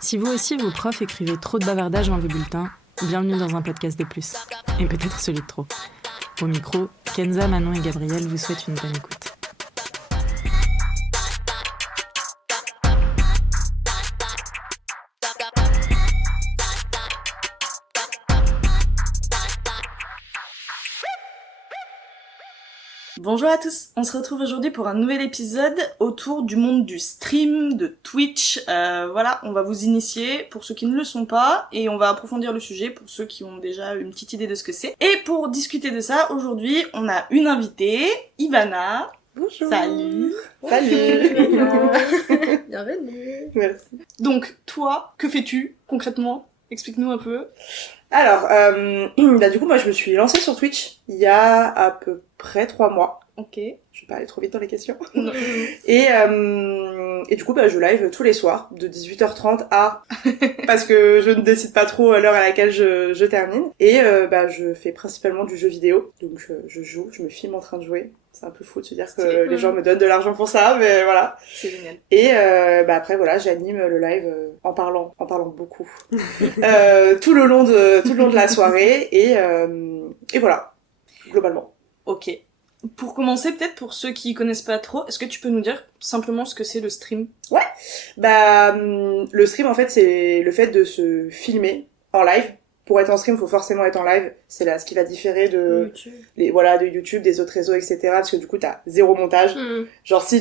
Si vous aussi, vos profs écrivaient trop de bavardages dans vos bulletins, bienvenue dans un podcast de plus. Et peut-être celui de trop. Au micro, Kenza, Manon et Gabriel vous souhaitent une bonne écoute. Bonjour à tous, on se retrouve aujourd'hui pour un nouvel épisode autour du monde du stream, de Twitch. Voilà, on va vous initier pour ceux qui ne le sont pas et on va approfondir le sujet pour ceux qui ont déjà une petite idée de ce que c'est. Et pour discuter de ça, aujourd'hui, on a une invitée, Ivana. Bonjour. Salut. Salut. Bienvenue. Merci. Donc, toi, que fais-tu concrètement ? Explique-nous un peu. Alors, du coup, moi, je me suis lancée sur Twitch il y a à peu près 3 mois. Ok. Je vais pas aller trop vite dans les questions. Non. Et du coup, je live tous les soirs, de 18h30 à... parce que je ne décide pas trop à l'heure à laquelle je termine. Et je fais principalement du jeu vidéo. Donc, je joue, je me filme en train de jouer. C'est un peu fou de se dire que les gens me donnent de l'argent pour ça, mais voilà. C'est génial. Et après, voilà, j'anime le live en parlant beaucoup. tout le long de la soirée. Et voilà, globalement. Ok. Pour commencer, peut-être pour ceux qui connaissent pas trop, est-ce que tu peux nous dire simplement ce que c'est le stream ? Ouais. Le stream, en fait, c'est le fait de se filmer en live. Pour être en stream, il faut forcément être en live. C'est là ce qui va différer de YouTube, des autres réseaux, etc. Parce que du coup, t'as zéro montage. Genre, si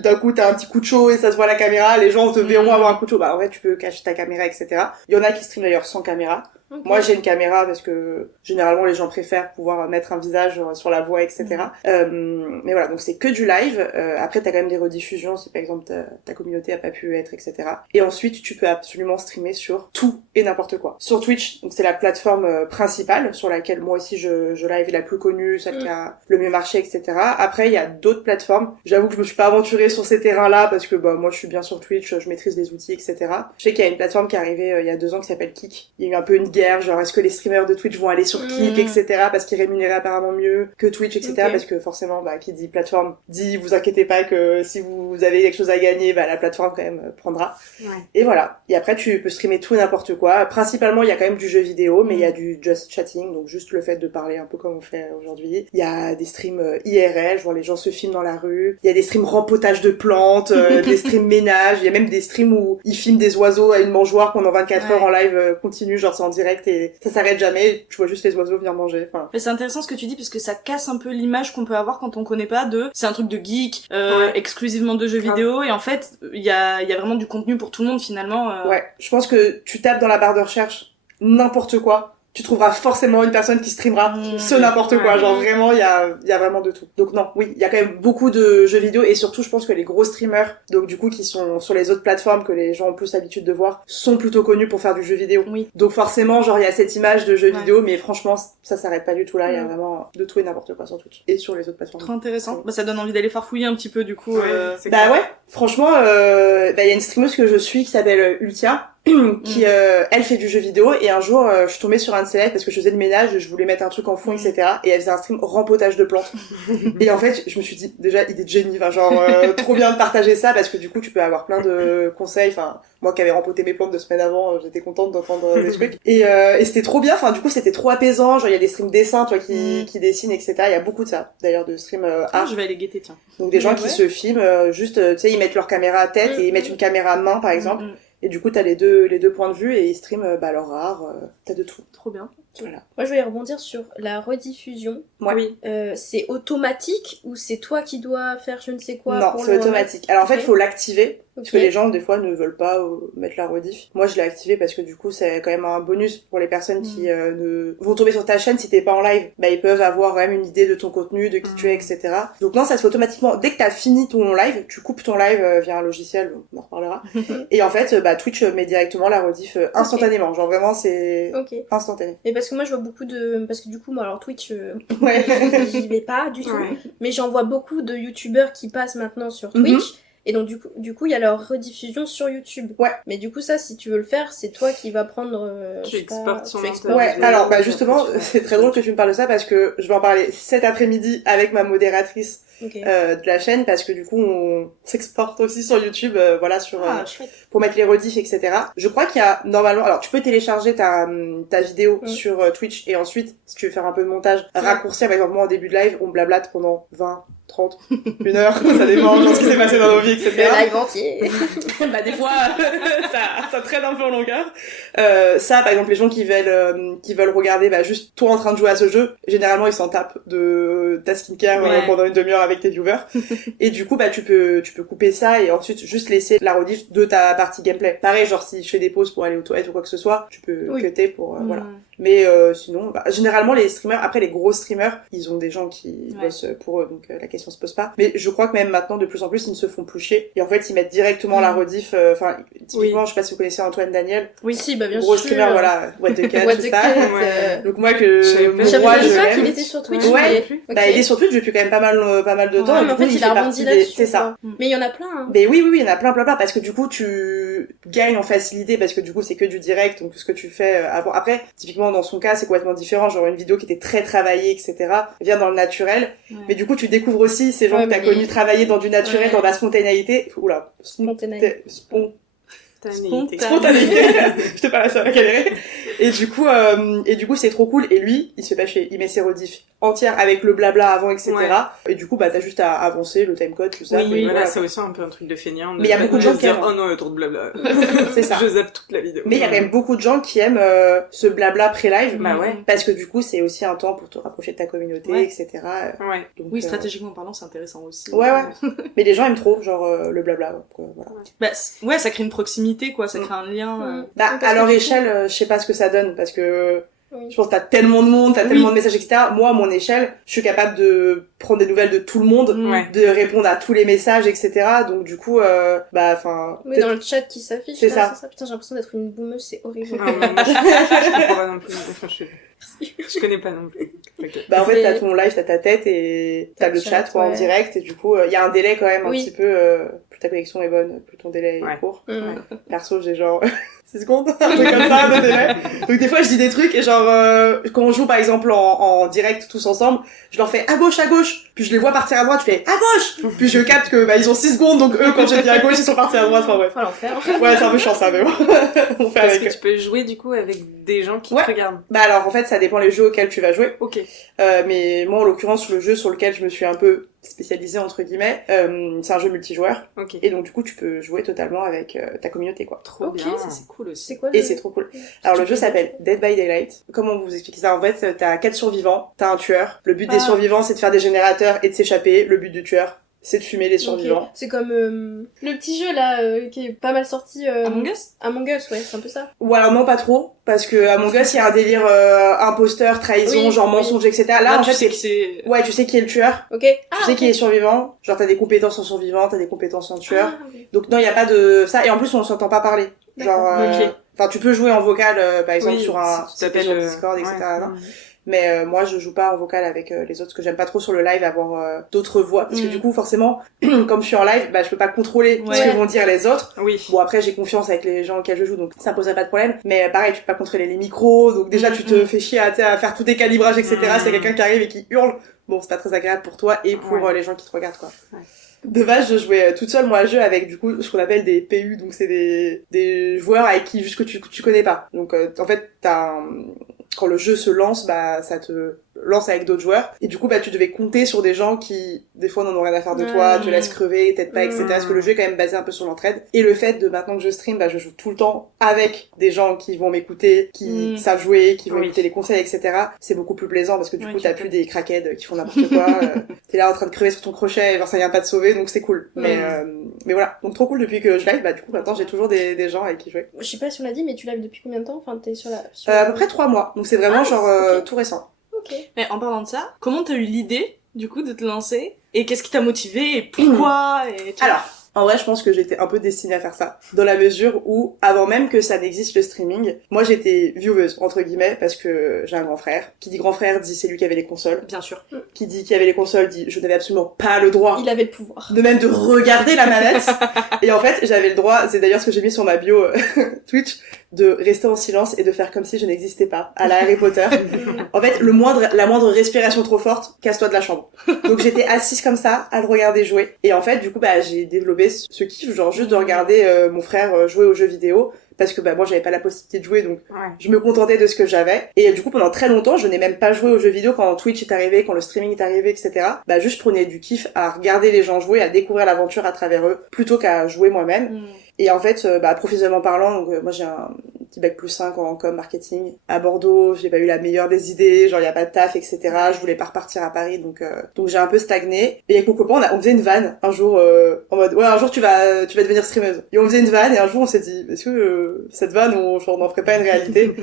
d'un coup, t'as un petit coup de chaud et ça se voit à la caméra, les gens te verront avoir un coup de chaud. Bah, en vrai, tu peux cacher ta caméra, etc. Il y en a qui streament d'ailleurs sans caméra. Okay. Moi, j'ai une caméra parce que généralement, les gens préfèrent pouvoir mettre un visage sur la voix, etc. Mais voilà, donc c'est que du live. Après, t'as quand même des rediffusions si par exemple ta communauté a pas pu être, etc. Et ensuite, tu peux absolument streamer sur tout et n'importe quoi. Sur Twitch, donc c'est la plateforme principale sur laquelle moi aussi je live, la plus connue, celle qui a le mieux marché, etc. Après, il y a d'autres plateformes. J'avoue que je me suis pas aventurée sur ces terrains-là parce que moi, je suis bien sur Twitch, je maîtrise les outils, etc. Je sais qu'il y a une plateforme qui est arrivée il y a 2 ans qui s'appelle Kick. Il y a eu un peu une guerre, genre est-ce que les streamers de Twitch vont aller sur Kick, etc. parce qu'ils rémunéraient apparemment mieux que Twitch, etc. Okay. Parce que forcément, qui dit plateforme dit vous inquiétez pas que si vous avez quelque chose à gagner, la plateforme quand même prendra. Ouais. Et voilà. Et après, tu peux streamer tout et n'importe quoi. Principalement, il y a quand même du jeu vidéo, mais il y a du just chatting, donc juste le fait de parler un peu comme on fait aujourd'hui. Il y a des streams IRL, genre les gens se filment dans la rue. Il y a des streams rempotage de plantes, des streams ménage. Il y a même des streams où ils filment des oiseaux à une mangeoire pendant 24 heures en live continu, genre c'est en direct et ça s'arrête jamais. Tu vois juste les oiseaux venir manger. Enfin. Mais c'est intéressant ce que tu dis parce que ça casse un peu l'image qu'on peut avoir quand on connaît pas c'est un truc de geek, exclusivement de jeux vidéo, et en fait il y a vraiment du contenu pour tout le monde finalement. Ouais, je pense que tu tapes dans la barre de recherche n'importe quoi, tu trouveras forcément une personne qui streamera ce n'importe quoi, genre vraiment il y a vraiment de tout. Donc non, oui, il y a quand même beaucoup de jeux vidéo et surtout je pense que les gros streamers, donc du coup qui sont sur les autres plateformes que les gens ont plus l'habitude de voir, sont plutôt connus pour faire du jeu vidéo. Oui. Donc forcément genre il y a cette image de jeu vidéo, mais franchement ça s'arrête pas du tout là, il y a vraiment de tout et n'importe quoi sur Twitch et sur les autres plateformes. Trop intéressant. Ça donne envie d'aller farfouiller un petit peu du coup. Franchement il y a une streameuse que je suis qui s'appelle Ultia. Qui elle fait du jeu vidéo et un jour je suis tombée sur un de ses lives parce que je faisais le ménage, je voulais mettre un truc en fond, etc. et elle faisait un stream rempotage de plantes et en fait je me suis dit déjà idée de génie, trop bien de partager ça parce que du coup tu peux avoir plein de conseils, moi qui avais rempoté mes plantes 2 semaines avant, j'étais contente d'entendre des trucs et c'était trop bien, du coup c'était trop apaisant, genre il y a des streams dessins qui dessinent, etc. Il y a beaucoup de ça d'ailleurs, de streams art. Je vais aller guetter, tiens. Donc des gens qui se filment juste tu sais, ils mettent leur caméra à tête et ils mettent une caméra à main par exemple. Et du coup, t'as les deux points de vue et ils streament leur art, t'as de tout. Trop bien. Voilà. Moi, je voulais rebondir sur la rediffusion. Ouais. Oui. C'est automatique ou c'est toi qui dois faire je ne sais quoi? Non, c'est automatique. Alors en fait, faut l'activer. Parce que les gens, des fois, ne veulent pas mettre la rediff. Moi, je l'ai activé parce que du coup, c'est quand même un bonus pour les personnes qui vont tomber sur ta chaîne si t'es pas en live. Ils peuvent avoir quand même une idée de ton contenu, de qui tu es, etc. Donc non, ça se fait automatiquement. Dès que t'as fini ton live, tu coupes ton live via un logiciel, on en reparlera. Et en fait, Twitch met directement la rediff instantanément. Genre vraiment, c'est instantané. Mais parce que moi, je vois beaucoup de... Parce que du coup, moi, alors Twitch, ouais. j'y vais pas du tout. Ouais. Mais j'en vois beaucoup de youtubeurs qui passent maintenant sur Twitch. Et donc du coup il y a leur rediffusion sur YouTube. Ouais. Mais du coup ça, si tu veux le faire, c'est toi qui vas prendre... Tu exportes son Ouais, alors justement, c'est très drôle que tu me parles de ça parce que je vais en parler cet après-midi avec ma modératrice de la chaîne parce que du coup on s'exporte aussi sur YouTube, voilà, sur pour mettre les rediffs, etc. Je crois qu'il y a normalement, alors tu peux télécharger ta vidéo sur Twitch et ensuite, si tu veux faire un peu de montage, raccourcir. Par exemple, moi en début de live, on blablate pendant 20, 30, 1 heure, ça dépend de ce qui s'est passé dans nos vies, etc. Le live entier. Bah des fois ça traîne un peu en longueur. Ça, par exemple, les gens qui veulent regarder juste toi en train de jouer à ce jeu, généralement ils s'en tapent de ta skincare pendant une demi-heure avec tes viewers. Et du coup tu peux couper ça et ensuite juste laisser la rediff de ta partie gameplay. Pareil, genre si je fais des pauses pour aller aux toilettes ou quoi que ce soit, tu peux cutter pour voilà. Mais sinon, généralement les streamers, après les gros streamers, ils ont des gens qui bossent pour eux, donc la question se pose pas. Mais je crois que même maintenant, de plus en plus, ils ne se font plus chier. Et en fait, ils mettent directement la rediff. Enfin, typiquement, je sais pas si vous connaissez Antoine Daniel. Oui, si, bah bien gros sûr. Streamer, voilà, What the Cat, What tout the ça. Cat, Donc moi que je moi je pas l'aime. qu'il était sur Twitch. Ouais. Mais... Bah il est sur Twitch depuis quand même pas mal de temps. Ouais, mais en fait, il a rebondi là-dessus. C'est ça. Mais il y en a plein. Hein. Mais oui, il y en a plein, parce que du coup, tu gagnes en facilité, parce que du coup, c'est que du direct, donc tout ce que tu fais avant. Après, typiquement, dans son cas, c'est complètement différent, genre une vidéo qui était très travaillée, etc., vient dans le naturel, mais du coup, tu découvres aussi ces gens que t'as connus travailler dans du naturel, dans la spontanéité. Oula. Spontanéité. J'étais pas la seule à galérer. Et du coup, c'est trop cool. Et lui, il se fait pas chier. Il met ses rediffs entières avec le blabla avant, etc. Et du coup, t'as juste à avancer le timecode, tout ça. Oui, voilà, c'est aussi un peu un truc de feignant. Mais il y a beaucoup de gens qui aiment. Oh non, il y a trop de blabla. C'est ça. Je zappe toute la vidéo. Mais il y a quand même beaucoup de gens qui aiment ce blabla pré-live. Bah ouais. Parce que du coup, c'est aussi un temps pour te rapprocher de ta communauté, etc. Ouais. Donc, oui, stratégiquement parlant, c'est intéressant aussi. Ouais. Mais les gens aiment trop, genre, le blabla. Donc, voilà. Bah, ouais, ça crée une proximité, quoi. Ça crée un lien. Bah, à leur échelle, je sais pas ce que ça donne, parce que je pense que t'as tellement de monde, t'as tellement de messages, etc. Moi, à mon échelle, je suis capable de prendre des nouvelles de tout le monde, de répondre à tous les messages, etc. Donc, du coup, Mais dans le chat qui s'affiche, c'est là, ça. Putain, j'ai l'impression d'être une boumeuse, c'est horrible. Non, moi, je comprends pas non plus. Enfin, je connais pas non plus. Okay. Bah, en fait, t'as ton live, t'as ta tête et t'as le chat, quoi, en direct. Et du coup, il y a un délai quand même un petit peu, plus ta connexion est bonne, plus ton délai est court. Perso, j'ai genre 6 secondes, un truc comme ça, de délai. Donc des fois je dis des trucs et genre quand on joue par exemple en direct tous ensemble, je leur fais à gauche, puis je les vois partir à droite, je fais à gauche, puis je capte que ils ont 6 secondes, donc eux quand j'ai dit à gauche ils sont partis à droite, enfin bref. Oh l'enfer. Ouais, c'est un peu chiant ça, mais bon. On fait Parce avec. que tu peux jouer du coup avec des gens qui te regardent. Bah alors en fait ça dépend les jeux auxquels tu vas jouer. Ok. Mais moi en l'occurrence le jeu sur lequel je me suis un peu spécialisée entre guillemets, c'est un jeu multijoueur. Ok. Et donc du coup tu peux jouer totalement avec ta communauté quoi. Trop bien, ça c'est cool aussi. C'est quoi Et c'est trop cool. Alors le jeu s'appelle Dead by Daylight. Comment vous expliquer ça? En fait, t'as 4 survivants, t'as un tueur. Le but des survivants c'est de faire des générateurs et de s'échapper. Le but du tueur c'est de fumer les survivants. C'est comme le petit jeu là qui est pas mal sorti. Among Us? Among Us, ouais, c'est un peu ça. Ou alors non pas trop, parce que Among Us il y a un délire imposteur, trahison, genre mensonge, etc. Là en fait c'est... Ouais, tu sais qui est le tueur. Ok. Tu sais qui est survivant. Genre t'as des compétences en survivant, t'as des compétences en tueur. Donc non, il y a pas de ça. Et en plus on s'entend pas parler. Genre, enfin tu peux jouer en vocal par exemple sur un sur Discord, etc. Mais moi je joue pas en vocal avec les autres parce que j'aime pas trop sur le live avoir d'autres voix parce que du coup forcément comme je suis en live je peux pas contrôler ce que vont dire les autres. Bon après j'ai confiance avec les gens auxquels je joue donc ça poserait pas de problème, mais pareil tu peux pas contrôler les micros donc déjà tu te fais chier à faire tous tes calibrages etc. S'il y a quelqu'un qui arrive et qui hurle, bon c'est pas très agréable pour toi et pour les gens qui te regardent quoi. De base, je jouais toute seule, moi, à jeu avec, du coup, ce qu'on appelle des PU, donc c'est des joueurs avec qui, juste que tu connais pas. Donc, en fait, quand le jeu se lance, ça te lance avec d'autres joueurs. Et du coup, tu devais compter sur des gens qui, des fois, n'en ont rien à faire de toi, te laissent crever, t'aides pas, etc. Parce que le jeu est quand même basé un peu sur l'entraide. Et le fait de, maintenant que je stream, je joue tout le temps avec des gens qui vont m'écouter, qui savent jouer, qui vont écouter les conseils, etc. C'est beaucoup plus plaisant parce que du coup, t'as plus des crackheads qui font n'importe quoi. T'es là en train de crever sur ton crochet et genre ça vient pas te sauver, donc c'est cool. Mais voilà. Donc trop cool depuis que je live, du coup, maintenant, j'ai toujours des gens avec qui jouer. Je sais pas si on l'a dit, mais tu live depuis combien de temps? Enfin, t'es sur la... À peu près 3 mois. Donc c'est vraiment tout récent. Ok. Mais en parlant de ça, comment t'as eu l'idée, du coup, de te lancer? Et qu'est-ce qui t'a motivé? Et pourquoi? Alors, En vrai, je pense que j'étais un peu destinée à faire ça, dans la mesure où, avant même que ça n'existe le streaming, moi j'étais vieweuse, entre guillemets, parce que j'ai un grand frère. Qui dit grand frère dit c'est lui qui avait les consoles. Bien sûr. Qui dit qui avait les consoles dit je n'avais absolument pas le droit. Il avait le pouvoir. De même de regarder la manette. Et en fait, j'avais le droit, c'est d'ailleurs ce que j'ai mis sur ma bio Twitch, de rester en silence et de faire comme si je n'existais pas, à la Harry Potter. En fait, la moindre respiration trop forte, casse-toi de la chambre. Donc j'étais assise comme ça, à le regarder jouer. Et en fait, du coup, j'ai développé ce kiff, genre juste de regarder mon frère jouer aux jeux vidéo. Parce que moi j'avais pas la possibilité de jouer, donc je me contentais de ce que j'avais. Et du coup pendant très longtemps je n'ai même pas joué aux jeux vidéo quand Twitch est arrivé, quand le streaming est arrivé, etc. Juste je prenais du kiff à regarder les gens jouer, à découvrir l'aventure à travers eux, plutôt qu'à jouer moi-même. Et en fait, professionnellement parlant, donc moi j'ai un petit bac+5 en com marketing à Bordeaux, j'ai pas eu la meilleure des idées, genre y a pas de taf, etc. Je voulais pas repartir à Paris, donc j'ai un peu stagné. Et avec mon copain on faisait une vanne un jour en mode ouais un jour tu vas devenir streameuse. Et on faisait une vanne et un jour on s'est dit est-ce que cette vanne on n'en ferait pas une réalité.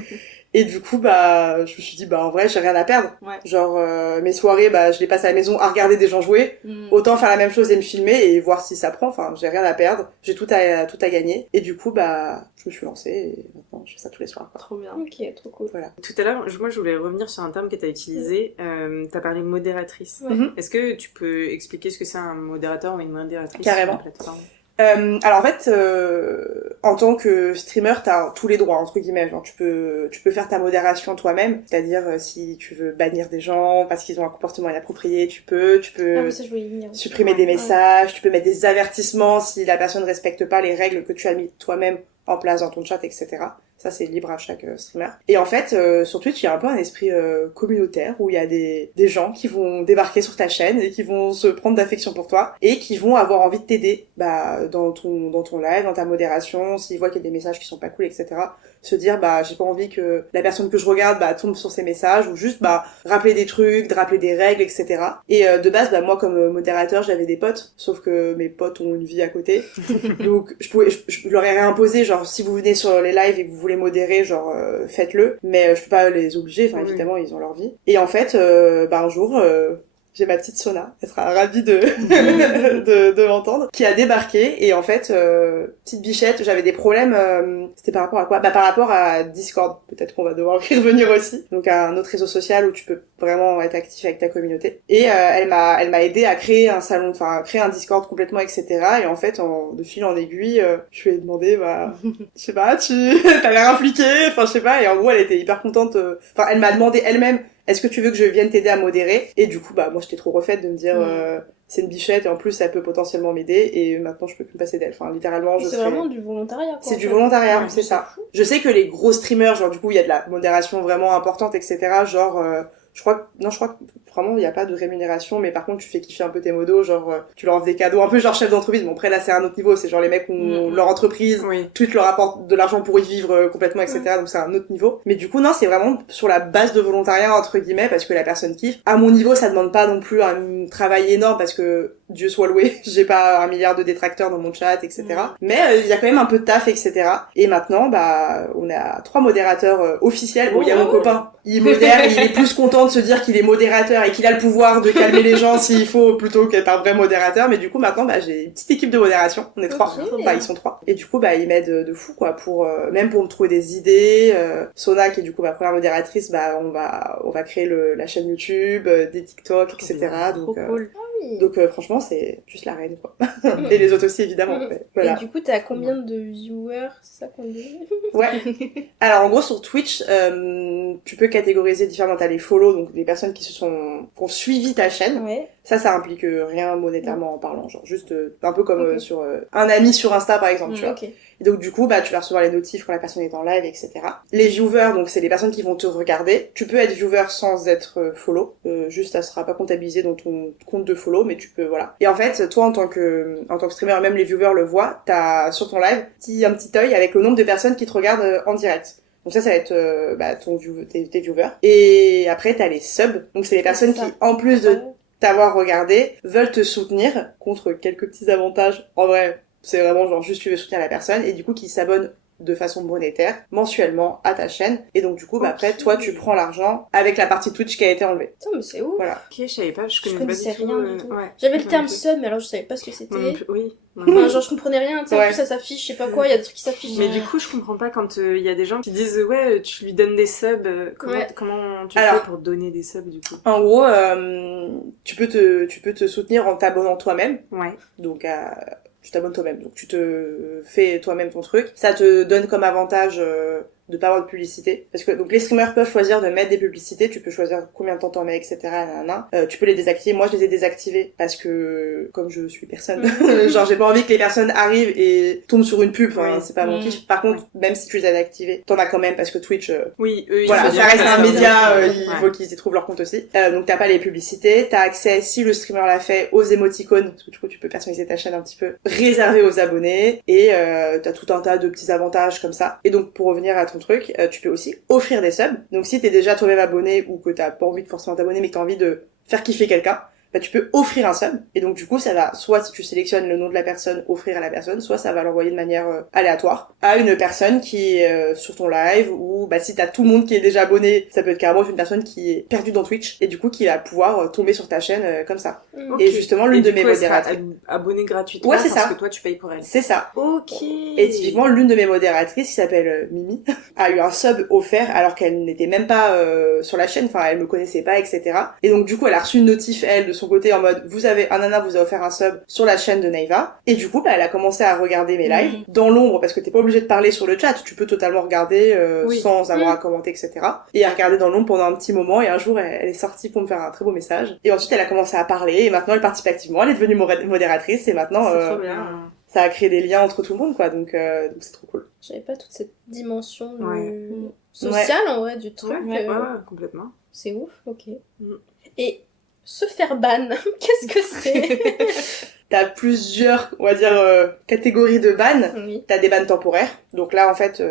Et du coup, je me suis dit, en vrai, j'ai rien à perdre. Ouais. Genre, mes soirées, je les passe à la maison à regarder des gens jouer. Autant faire la même chose et me filmer et voir si ça prend. Enfin, j'ai rien à perdre. J'ai tout à gagner. Et du coup, je me suis lancée et maintenant, je fais ça tous les soirs, quoi. Trop bien. Ok, trop cool. Voilà. Tout à l'heure, moi je voulais revenir sur un terme que tu as utilisé. Tu as parlé modératrice. Ouais. Est-ce que tu peux expliquer ce que c'est un modérateur ou une modératrice Carrément. sur une plateforme? Alors en fait, en tant que streamer, t'as tous les droits entre guillemets. Genre tu peux faire ta modération toi-même, c'est-à-dire si tu veux bannir des gens parce qu'ils ont un comportement inapproprié, tu peux Ah oui, ça, je voulais y venir. supprimer des messages, tu peux mettre des avertissements si la personne ne respecte pas les règles que tu as mis toi-même en place dans ton chat, etc. Ça, c'est libre à chaque streamer. Et en fait, sur Twitch, il y a un peu un esprit communautaire où il y a des gens qui vont débarquer sur ta chaîne et qui vont se prendre d'affection pour toi et qui vont avoir envie de t'aider dans ton live, dans ta modération, s'ils voient qu'il y a des messages qui sont pas cool, etc. Se dire, j'ai pas envie que la personne que je regarde tombe sur ces messages ou juste rappeler des trucs, de rappeler des règles, etc. Et de base, moi, comme modérateur, j'avais des potes, sauf que mes potes ont une vie à côté. Donc, je leur ai réimposé, genre, si vous venez sur les lives et que vous voulez modérer, genre faites-le, mais je peux pas les obliger, enfin évidemment ils ont leur vie. Et en fait un jour j'ai ma petite Sona, elle sera ravie de de m'entendre, qui a débarqué et en fait petite bichette, j'avais des problèmes, c'était par rapport à quoi? Par rapport à Discord, peut-être qu'on va devoir y revenir aussi. Donc un autre réseau social où tu peux vraiment être actif avec ta communauté. Et elle m'a aidé à créer un salon, enfin à créer un Discord complètement, etc. Et en fait de fil en aiguille, je lui ai demandé je sais pas, t'as l'air impliquée, enfin je sais pas, et en gros elle était hyper contente, elle m'a demandé elle-même est-ce que tu veux que je vienne t'aider à modérer? Et du coup, moi, j'étais trop refaite de me dire, c'est une bichette, et en plus, elle peut potentiellement m'aider, et maintenant, je peux plus me passer d'elle. Enfin, littéralement, C'est vraiment du volontariat, quoi. C'est du volontariat, Ouais, c'est ça. Je sais que les gros streamers, genre, du coup, il y a de la modération vraiment importante, etc. Genre, je crois que vraiment, il n'y a pas de rémunération, mais par contre, tu fais kiffer un peu tes modos, genre, tu leur offres des cadeaux, un peu genre chef d'entreprise. Bon, après, là, c'est un autre niveau, c'est genre les mecs ont leur entreprise, Twitch leur apporte de l'argent pour y vivre complètement, etc. Donc, c'est un autre niveau. Mais du coup, non, c'est vraiment sur la base de volontariat, entre guillemets, parce que la personne kiffe. À mon niveau, ça demande pas non plus un travail énorme, parce que, Dieu soit loué, j'ai pas 1 milliard de détracteurs dans mon chat, etc. Mais il y a quand même un peu de taf, etc. Et maintenant, on a 3 modérateurs officiels. Bon, il y a mon copain, il modère, il est plus content de se dire qu'il est modérateur et qu'il a le pouvoir de calmer les gens s'il faut, plutôt qu'être un vrai modérateur. Mais du coup, maintenant, j'ai une petite équipe de modération. On est 3. Ils sont 3. Et du coup, ils m'aident de fou, quoi, même pour me trouver des idées. Sona, qui est du coup ma première modératrice, on va créer la chaîne YouTube, des TikTok, etc. Trop cool. Donc franchement c'est juste la reine quoi. Et les autres aussi évidemment. Voilà. Et du coup t'as combien de viewers, c'est ça qu'on dit? Ouais. Alors en gros sur Twitch tu peux catégoriser différemment, t'as les follow, donc les personnes qui ont suivi ta chaîne. Ouais. Ça implique rien monétairement en parlant, genre juste un peu comme sur un ami sur Insta par exemple, tu vois. Okay. Et donc du coup tu vas recevoir les notifs quand la personne est en live, etc. Les viewers, donc c'est les personnes qui vont te regarder. Tu peux être viewer sans être follow, juste ça sera pas comptabilisé dans ton compte de follow, mais tu peux, voilà. Et en fait toi en tant que streamer, même les viewers le voient, t'as sur ton live un petit œil avec le nombre de personnes qui te regardent en direct. Donc ça va être tes viewers. Et après t'as les subs, donc c'est les personnes qui en plus de t'avoir regardé veulent te soutenir contre quelques petits avantages. En vrai c'est vraiment genre juste tu veux soutenir la personne et du coup qui s'abonnent de façon monétaire, mensuellement, à ta chaîne. Et donc, du coup, après, toi, tu prends l'argent avec la partie Twitch qui a été enlevée. Putain, mais c'est ouf. Voilà. Ok, je savais pas, je Je connais pas connaissais du tout. rien du tout. Ouais. J'avais le terme Ouais. sub, mais alors je savais pas ce que c'était. Moi non plus, oui. Enfin, genre, je comprenais rien, tu sais, en Ouais. plus ça s'affiche, je sais pas quoi, il y a des trucs qui s'affichent. Mais du coup, je comprends pas quand il y a des gens qui disent ouais, tu lui donnes des subs. Ouais. Comment tu Alors, fais pour donner des subs du coup? En gros, tu peux te soutenir en t'abonnant toi-même. Ouais. Donc, tu t'abonnes toi-même. Donc, tu te fais toi-même ton truc. Ça te donne comme avantage de pas avoir de publicité. Parce que donc les streamers peuvent choisir de mettre des publicités. Tu peux choisir combien de temps t'en mets, etc. Tu peux les désactiver. Moi, je les ai désactivés parce que, comme je suis personne, genre j'ai pas envie que les personnes arrivent et tombent sur une pub. Enfin, Oui. c'est pas mon kiff. Par contre, même si tu les as désactivés, t'en as quand même parce que Twitch... Oui, eux, voilà, ils ça reste un média, Ouais. il faut qu'ils y trouvent leur compte aussi. Donc t'as pas les publicités, t'as accès, si le streamer l'a fait, aux émoticônes, parce que du coup tu peux personnaliser ta chaîne un petit peu, réservé aux abonnés, et t'as tout un tas de petits avantages comme ça. Et donc pour revenir à ton truc, tu peux aussi offrir des subs. Donc si t'es déjà toi-même abonné, ou que t'as pas envie de forcément t'abonner, mais que t'as envie de faire kiffer quelqu'un, bah tu peux offrir un sub, et donc du coup ça va, soit si tu sélectionnes le nom de la personne, offrir à la personne, soit ça va l'envoyer de manière aléatoire à une personne qui est sur ton live, ou bah si t'as tout le monde qui est déjà abonné, ça peut être carrément une personne qui est perdue dans Twitch, et du coup qui va pouvoir tomber sur ta chaîne comme ça. Ok. Et justement l'une de du mes coup, elle sera modératrices... abonnée gratuitement Ouais, c'est parce ça. que toi tu payes pour elle. C'est ça. Ok. Et typiquement, l'une de mes modératrices, qui s'appelle Mimi, a eu un sub offert alors qu'elle n'était même pas sur la chaîne, enfin elle me connaissait pas, etc. Et donc du coup, elle a reçu une notif, elle, de son côté, en mode, un nana vous a offert un sub sur la chaîne de Naiva. Et du coup, bah, elle a commencé à regarder mes lives dans l'ombre, parce que t'es pas obligé de parler sur le chat, tu peux totalement regarder Oui. sans avoir à commenter, etc. Et à regarder dans l'ombre pendant un petit moment, et un jour, elle est sortie pour me faire un très beau message. Et ensuite, elle a commencé à parler, et maintenant, elle participe activement, elle est devenue modératrice, et maintenant... C'est trop bien. ça a créé des liens entre tout le monde, quoi, donc c'est trop cool. J'avais pas toute cette dimension Ouais. sociale en vrai du truc. Ouais, complètement. C'est ouf, ok. Mm. Et se faire ban, qu'est-ce que c'est? T'as plusieurs, on va dire, catégories de bans. Oui. T'as des bans temporaires. Donc là, en fait,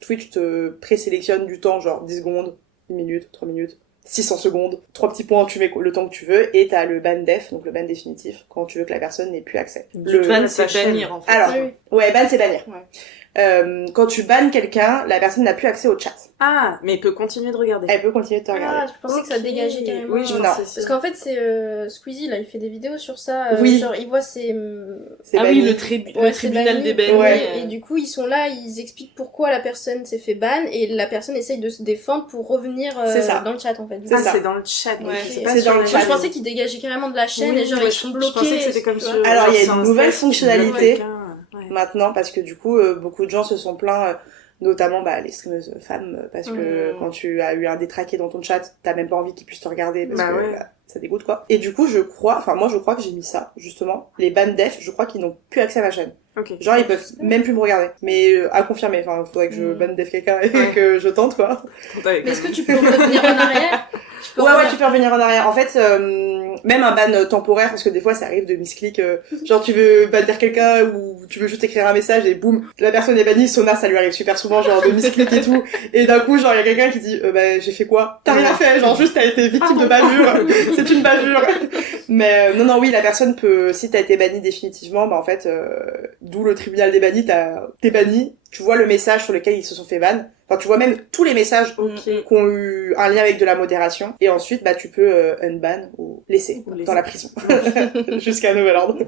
Twitch te présélectionne du temps, genre 10 secondes, 1 minute, 3 minutes, 600 secondes, 3 petits points, tu mets le temps que tu veux, et t'as le ban def, donc le ban définitif, quand tu veux que la personne n'ait plus accès. Le ban, c'est chaîne. bannir, en fait. Alors, Oui. ouais, ban c'est bannir. Ouais. Quand tu bannes quelqu'un, la personne n'a plus accès au chat. Ah, mais il peut continuer de regarder. Elle peut continuer de te regarder. Ah, je pensais que ça Ok. dégageait carrément. Oui, je Non. pensais Parce qu'en fait, c'est Squeezie, là, il fait des vidéos sur ça. Oui. Genre, il voit ses... C'est Ah banni. oui, le Ouais, tribunal c'est banni. des bannis. Ouais. Et du coup, ils sont là, ils expliquent pourquoi la personne s'est fait ban, et la personne essaye de se défendre pour revenir C'est ça. dans le chat, en fait. C'est Ah, ça. c'est dans le chat. Ouais, ok. c'est pas c'est sur dans le la chat. Moi, je chaîne. pensais qu'ils dégageaient carrément de la chaîne, Oui, et genre, ouais, ils sont je bloqués. pensais que c'était comme tu sur... vois. Alors, il y a sur une Insta, nouvelle tu fonctionnalité. bloques quelqu'un, ouais. Maintenant, parce que du coup, beaucoup de gens se sont plaints, notamment les streameuses femmes, parce que quand tu as eu un détraqué dans ton chat, t'as même pas envie qu'ils puissent te regarder, parce Bah que ouais. ça dégoûte, quoi. Et du coup, moi je crois que j'ai mis ça, justement. Les ban def, je crois qu'ils n'ont plus accès à ma chaîne. Ok. Genre, ils peuvent même plus me regarder. Mais à confirmer, enfin, faudrait que je ban def quelqu'un et Ouais. que je tente, quoi. Mais est-ce que tu peux revenir en arrière? Tu peux Ouais, revenir- tu peux revenir en arrière. En fait, même un ban temporaire, parce que des fois ça arrive de misclick, genre tu veux bannir quelqu'un ou tu veux juste écrire un message et boum, la personne est bannie, Sona, ça lui arrive super souvent, genre de misclick et tout. Et d'un coup, genre il y a quelqu'un qui dit, bah j'ai fait quoi? T'as rien fait, genre juste t'as été victime de bavure, c'est une bavure. Mais non, oui, la personne peut, si t'as été banni définitivement, bah en fait, d'où le tribunal des bannis, t'es banni, tu vois le message sur lequel ils se sont fait ban. Enfin, tu vois même tous les messages Ok. qui ont eu un lien avec de la modération. Et ensuite, bah, tu peux unban ou laisser Ou laisser. dans la prison. Jusqu'à nouvel ordre.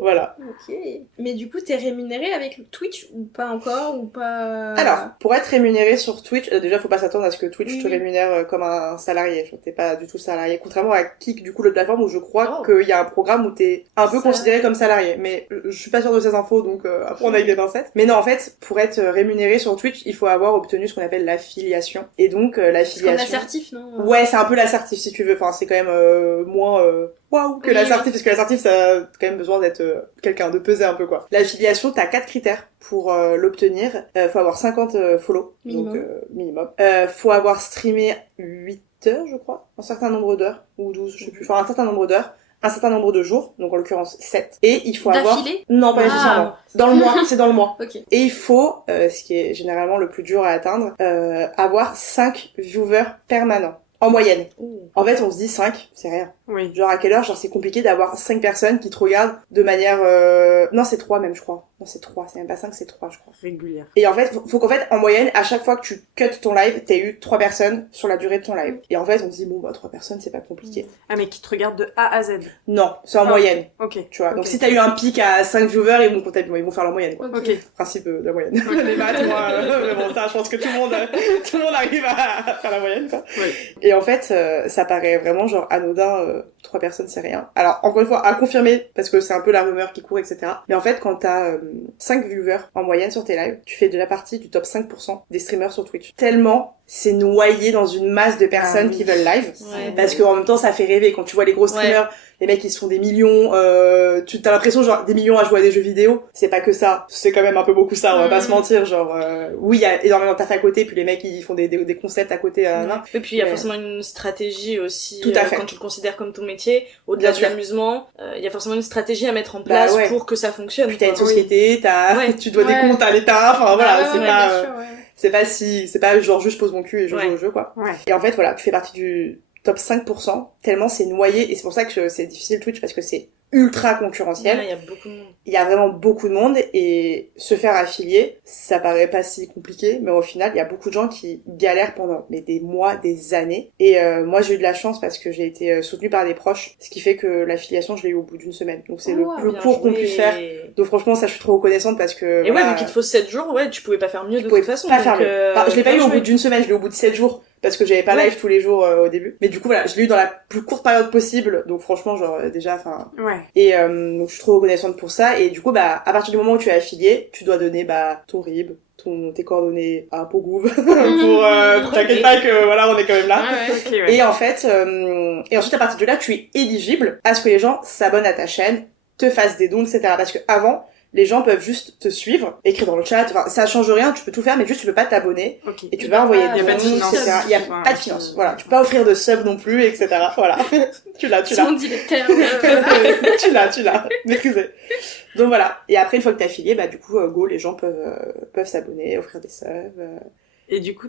Voilà. Ok. Mais du coup, t'es rémunéré avec Twitch ou pas encore ou pas... Alors, pour être rémunéré sur Twitch, déjà, faut pas s'attendre à ce que Twitch Oui, te oui. rémunère comme un salarié. Genre, t'es pas du tout salarié. Contrairement à Kik, du coup, l'autre plateforme où je crois Oh. qu'il y a un programme où t'es un peu Ça. considéré comme salarié. Mais je suis pas sûre de ces infos, donc à prendre avec des pincettes. Mais non, en fait, pour être rémunéré sur Twitch, il faut avoir obtenu ce qu'on appelle l'affiliation. Et donc, C'est comme l'affiliation... l'assertif, non? Ouais, c'est un peu l'assertif si tu veux. Enfin, c'est quand même moins waouh que Oui, l'assertif, parce que l'assertif, ça a quand même besoin d'être quelqu'un, de peser un peu, quoi. L'affiliation, t'as 4 critères pour l'obtenir. Faut avoir 50 follow, Minimum. donc minimum. Faut avoir streamé 8 heures, je crois, un certain nombre d'heures, ou 12, je sais plus, enfin un certain nombre d'heures, un certain nombre de jours, donc en l'occurrence 7. Et il faut avoir... D'affilée? Non, pas Ah. nécessairement. Dans le mois, c'est dans le mois. Ok. Et il faut, ce qui est généralement le plus dur à atteindre, avoir 5 viewers permanents. En moyenne. En fait, on se dit 5, c'est rien. Oui. Genre à quelle heure, genre c'est compliqué d'avoir 5 personnes qui te regardent de manière... Non, c'est 3 même, je crois. Non, c'est 3, c'est même pas 5, c'est 3, je crois. Régulière. Et en fait, faut qu'en fait, en moyenne, à chaque fois que tu cut ton live, t'aies eu 3 personnes sur la durée de ton live. Et en fait, on se dit, bon, bah, 3 personnes, c'est pas compliqué. Ah, mais qui te regardent de A à Z. Non, c'est en moyenne. Ok. Tu vois, donc Ok. si t'as eu un pic à 5 viewers, ils vont faire la moyenne, quoi. Ok. Principe de la moyenne. Les maths, moi, mais bon, ça, je pense que tout le monde arrive à faire la moyenne, quoi. Ouais. Et en fait, ça paraît vraiment genre anodin, 3 personnes, c'est rien. Alors, encore une fois, à confirmer, parce que c'est un peu la rumeur qui court, etc. Mais en fait, quand t'as 5 viewers en moyenne sur tes lives, tu fais déjà partie du top 5% des streamers sur Twitch. Tellement c'est noyé dans une masse de personnes qui veulent live. Ouais. Parce qu'en même temps, ça fait rêver. Quand tu vois les gros streamers, les mecs, ils se font des millions, tu t'as l'impression, genre, des millions à jouer à des jeux vidéo. C'est pas que ça. C'est quand même un peu beaucoup ça, on va pas se mentir. Genre, oui, il y a énormément de taf à côté, puis les mecs, ils font des concepts à côté, non. Et puis il y a Mais- forcément une stratégie aussi, Tout à fait. quand tu le considères comme ton métier, au-delà Bien de sûr. l'amusement, il y a forcément une stratégie à mettre en place ouais. pour que ça fonctionne. Puis t'as une quoi. société, Ouais. tu dois des Ouais. comptes à l'État, enfin voilà, c'est ouais, pas... bien sûr, ouais. c'est pas genre juste je pose mon cul et je joue au jeu, quoi. Ouais. Et en fait, voilà, tu fais partie du top 5%, tellement c'est noyé, et c'est pour ça que c'est difficile Twitch, parce que c'est ultra concurrentiel. Ouais, il y a beaucoup de monde. Il y a vraiment beaucoup de monde, et se faire affilier, ça paraît pas si compliqué, mais au final, il y a beaucoup de gens qui galèrent pendant des mois, des années. Et moi, j'ai eu de la chance parce que j'ai été soutenue par des proches, ce qui fait que l'affiliation, je l'ai eu au bout d'une semaine. Donc c'est le Oh, plus Bien court qu'on joué. puisse faire. Donc franchement, ça, je suis trop reconnaissante parce que... Et voilà, ouais, vu qu'il te faut 7 jours, ouais, tu pouvais pas faire mieux de pouvais toute façon. pas donc, faire mieux. Enfin, je l'ai pas bien eu au joué. bout d'une semaine, je l'ai eu au bout de 7 jours. Parce que j'avais pas Ouais. live tous les jours au début. Mais du coup, voilà, je l'ai eu dans la plus courte période possible. Donc franchement, genre, déjà, enfin... Ouais. Et donc je suis trop reconnaissante pour ça. Et du coup, bah, à partir du moment où tu es affilié, tu dois donner, bah, ton RIB, tes coordonnées à Pogouv. pour t'inquiète pas que, voilà, on est quand même là. Ouais, ouais. Ok, ouais. Et en fait, et ensuite, à partir de là, tu es éligible à ce que les gens s'abonnent à ta chaîne, te fassent des dons, etc. Parce que avant, les gens peuvent juste te suivre, écrire dans le chat, enfin, ça change rien, tu peux tout faire, mais juste tu peux pas t'abonner, Ok. et tu peux pas envoyer Il y de a pas de dons, finance. etc. Il y a Voilà. pas de finance, voilà. Tu peux pas offrir de sub non plus, etc. Voilà. tu l'as. Si on dit les termes. tu l'as. Maîtrisé. Donc voilà. Et après, une fois que t'es affilié, bah, du coup, go, les gens peuvent s'abonner, offrir des subs. Et du coup,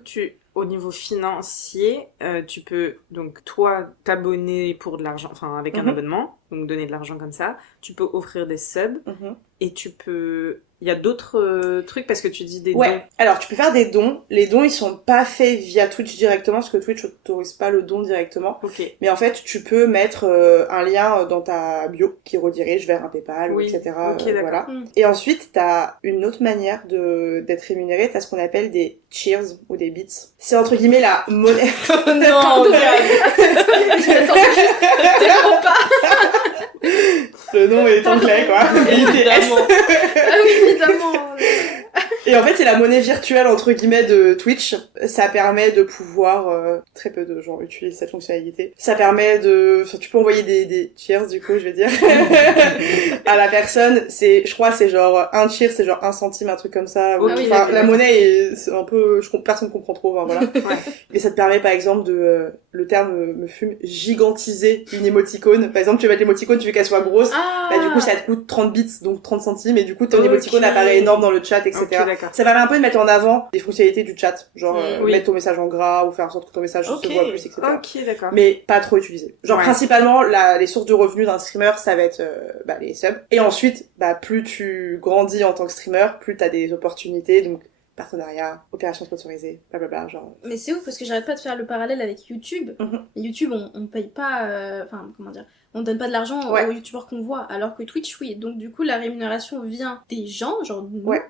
au niveau financier, tu peux donc toi t'abonner pour de l'argent, enfin avec un Mhm. abonnement, donc donner de l'argent comme ça. Tu peux offrir des subs Mhm. et tu peux. Il y a d'autres trucs parce que tu dis des dons. Ouais, alors tu peux faire des dons. Les dons, ils sont pas faits via Twitch directement, parce que Twitch autorise pas le don directement. Ok. Mais en fait, tu peux mettre un lien dans ta bio qui redirige vers un PayPal, Oui, etc. ok, d'accord. Voilà. Mm. Et ensuite, t'as une autre manière d'être rémunéré. T'as ce qu'on appelle des cheers ou des bits. C'est entre guillemets la monnaie. Non, J'attendais juste tellement pas. Le nom est anglais, quoi. Et ITS. évidemment. Ah oui, évidemment. Et en fait, c'est la monnaie virtuelle, entre guillemets, de Twitch. Ça permet de pouvoir... très peu de gens utilisent cette fonctionnalité. Ça permet de... Enfin, tu peux envoyer des cheers, du coup, je vais dire, à la personne. Je crois, c'est genre... Un cheer, c'est genre 1 centime, un truc comme ça. Ok, Enfin, d'accord. la monnaie, c'est un peu... Personne comprend trop, enfin, voilà. Ouais. Et ça te permet, par exemple, de... le terme me fume, gigantiser une émoticône. Par exemple, tu veux mettre l'émoticône, tu veux qu'elle soit grosse. Ah. Bah, du coup, ça te coûte 30 bits, donc 30 centimes, et du coup, ton Ok. émoticône apparaît énorme dans le chat, etc. Ok, d'accord. Ça permet un peu de mettre en avant des fonctionnalités du chat, genre Oui. mettre ton message en gras, ou faire en sorte que ton message Ok. se voit plus, etc. Ok, d'accord. Mais pas trop utilisé. Genre, Ouais. principalement, les sources de revenus d'un streamer, ça va être les subs. Et ensuite, plus tu grandis en tant que streamer, plus t'as des opportunités, donc partenariat, opération sponsorisée, blablabla, genre... Mais c'est ouf parce que j'arrête pas de faire le parallèle avec YouTube. Mhm. YouTube, on paye pas. Enfin, comment dire, on donne pas de l'argent Ouais. aux youtubeurs qu'on voit, alors que Twitch, oui. Donc, du coup, la rémunération vient des gens, genre de nous. Ouais.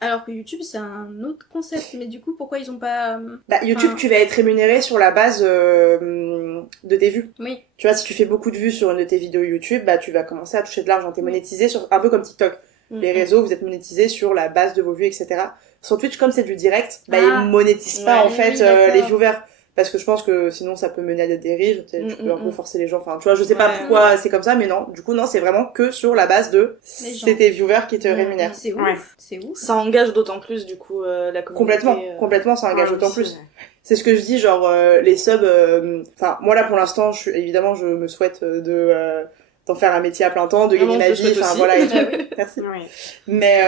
Alors que YouTube, c'est un autre concept. Mais du coup, pourquoi ils ont pas. YouTube, Enfin, tu vas être rémunéré sur la base de tes vues. Oui. Tu vois, si tu fais beaucoup de vues sur une de tes vidéos YouTube, tu vas commencer à toucher de l'argent. T'es monétisé sur, un peu comme TikTok. Les réseaux, vous êtes monétisés sur la base de vos vues, etc. Sur Twitch, comme c'est du direct, Ah. ils monétisent pas, Ouais, en fait, oui, d'accord. les viewers. Parce que je pense que sinon, ça peut mener à des dérives. Tu sais, tu peux un peu forcer les gens. Enfin, tu vois, je sais pas Ouais. pourquoi c'est comme ça, mais non. Du coup, non, c'est vraiment que sur la base de Les gens. c'est tes viewers qui te rémunèrent. C'est ouf. Ouais. C'est ouf. Ça engage d'autant plus, du coup, la communauté. Complètement, ça engage Ouais, d'autant aussi, plus. ouais. C'est ce que je dis, genre, les subs, enfin, moi là, pour l'instant, évidemment, je me souhaite d'en faire un métier à plein temps, de Ah gagner bon, ma je le vie, souhaite enfin, aussi. voilà, et tout. Merci. Ouais. Mais,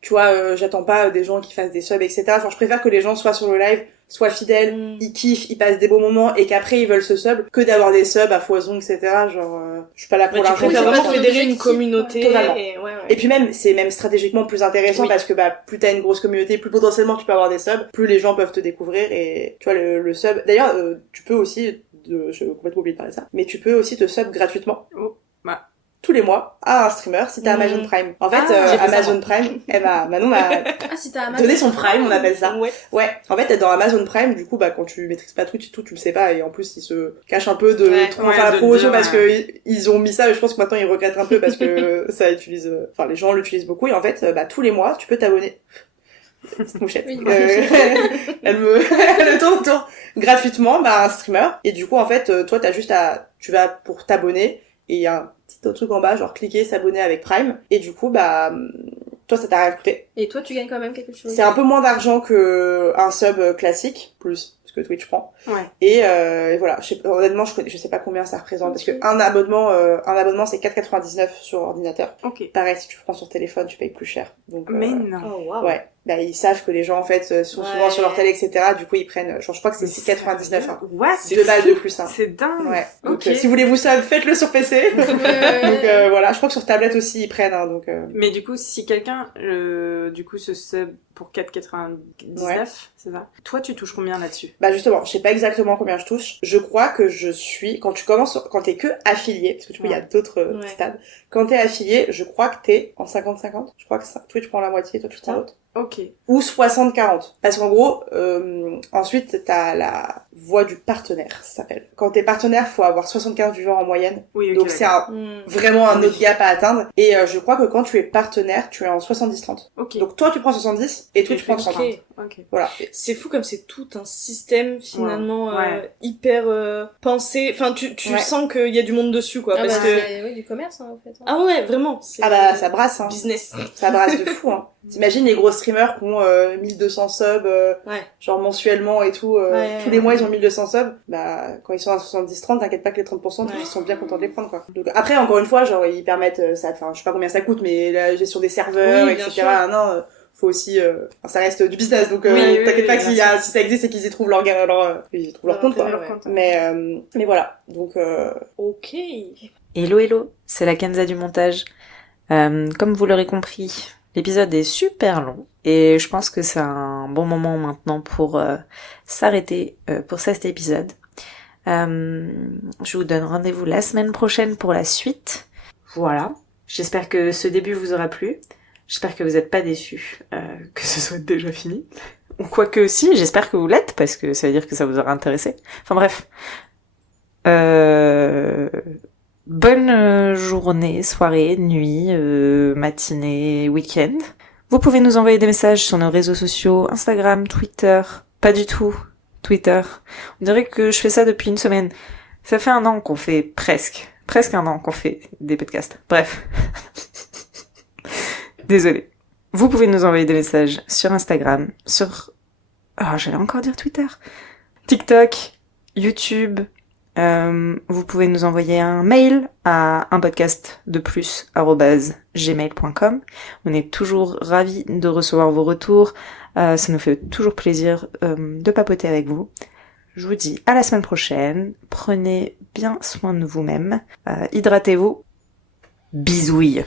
tu vois, j'attends pas des gens qui fassent des subs, etc. Enfin, je préfère que les gens soient sur le live soient fidèles, ils kiffent, ils passent des bons moments et qu'après ils veulent se sub que d'avoir des subs à foison, etc. Genre, je suis pas là pour tu l'argent. préfères c'est vraiment pas- fédérer une communauté. Totalement. Et Et puis même, c'est même stratégiquement plus intéressant parce que plus t'as une grosse communauté, plus potentiellement tu peux avoir des subs, plus les gens peuvent te découvrir et tu vois le sub. D'ailleurs, tu peux aussi, j'ai complètement oublié de parler de ça, mais tu peux aussi te sub gratuitement. Oh, bah. Tous les mois à un streamer si t'as Amazon Prime. En fait, j'ai fait ça, Amazon Prime, Manon m'a Ah, si t'as Amazon. donné son Prime, on appelle ça. Ouais. Ouais, en fait, dans Amazon Prime, du coup, quand tu maîtrises pas Twitch et tout, tu le sais pas, et en plus, ils se cachent un peu de trop faire la de promotion dire, parce que ils ont mis ça, et je pense que maintenant ils regrettent un peu parce que ça utilise, enfin, les gens l'utilisent beaucoup, et en fait, tous les mois, tu peux t'abonner. Petite mouchette. Oui, Elle me tourne autour gratuitement, un streamer, et du coup, en fait, toi, tu vas pour t'abonner, et il y a un petit autre truc en bas, genre cliquer, s'abonner avec Prime, et du coup, toi, ça t'a rien coûté. Et toi, tu gagnes quand même quelque chose. C'est un peu moins d'argent que un sub classique, plus ce que Twitch prend. Ouais. Et voilà, honnêtement, je sais pas combien ça représente, parce que un abonnement c'est 4,99 sur ordinateur. Ok. Pareil, si tu le prends sur téléphone, tu payes plus cher. Donc, Mais non. Oh, waouh. ouais. Ils savent que les gens, en fait, sont souvent sur leur télé, etc. Du coup, ils prennent, je crois que c'est 6,99, hein. What? 2 balles de plus, hein. C'est dingue. Ouais. Donc, Ok. si vous voulez vous sub, faites-le sur PC. Donc, voilà. Je crois que sur tablette aussi, ils prennent, hein, donc, Mais du coup, si quelqu'un, du coup, se sub pour 4,99, c'est ça? Toi, tu touches combien là-dessus? Justement, je sais pas exactement combien je touche. Je crois que je suis, quand t'es que affilié, parce que du coup, il y a d'autres stades. Quand t'es affilié, je crois que t'es en 50-50. Je crois que Twitch prend la moitié, toi tu prends l'autre. Ok. Ou 60-40. Parce qu'en gros, ensuite, t'as la voie du partenaire, ça s'appelle. Quand t'es partenaire, faut avoir 75 viewers en moyenne. Oui, ok. Donc c'est vraiment un autre gap à atteindre. Et je crois que quand tu es partenaire, tu es en 70-30. Ok. Donc toi, tu prends 70 et Twitch prend 30. Ok. Voilà. C'est fou comme c'est tout un système finalement Ouais. hyper pensé. Enfin, tu sens qu'il y a du monde dessus quoi. Ah parce bah, que c'est du commerce hein, en fait. ah ouais vraiment. C'est Ça brasse, hein. business. Ça brasse de fou, hein. T'imagines les gros streamers qui ont 1200 subs, genre mensuellement et tout, tous les mois ils ont 1200 subs, quand ils sont à 70-30, t'inquiète pas que les 30%, ils sont bien contents de les prendre, quoi. Donc après, encore une fois, genre, ils permettent, ça, enfin, je sais pas combien ça coûte, mais la gestion des serveurs, Oui, bien etc. sûr. Non, faut aussi, ça reste du business, donc t'inquiète pas que si ça existe, c'est qu'ils y trouvent ils y trouvent leur compte, quoi. intérêt, ouais. Mais voilà, donc Ok. Hello, hello, c'est la Kenza du montage. Comme vous l'aurez compris, l'épisode est super long et je pense que c'est un bon moment maintenant pour s'arrêter pour cet épisode. Je vous donne rendez-vous la semaine prochaine pour la suite. Voilà, j'espère que ce début vous aura plu. J'espère que vous n'êtes pas déçus que ce soit déjà fini. Ou quoique si, j'espère que vous l'êtes parce que ça veut dire que ça vous aura intéressé. Enfin bref. Bonne journée, soirée, nuit, matinée, week-end. Vous pouvez nous envoyer des messages sur nos réseaux sociaux, Instagram, Twitter. Pas du tout, Twitter. On dirait que je fais ça depuis une semaine. Ça fait un an qu'on fait presque un an qu'on fait des podcasts. Bref. Désolée. Vous pouvez nous envoyer des messages sur Instagram, j'allais encore dire Twitter. TikTok, YouTube. Vous pouvez nous envoyer un mail à unpodcastdeplus@gmail.com. On est toujours ravis de recevoir vos retours. Ça nous fait toujours plaisir de papoter avec vous. Je vous dis à la semaine prochaine. Prenez bien soin de vous-même. Hydratez-vous. Bisouilles.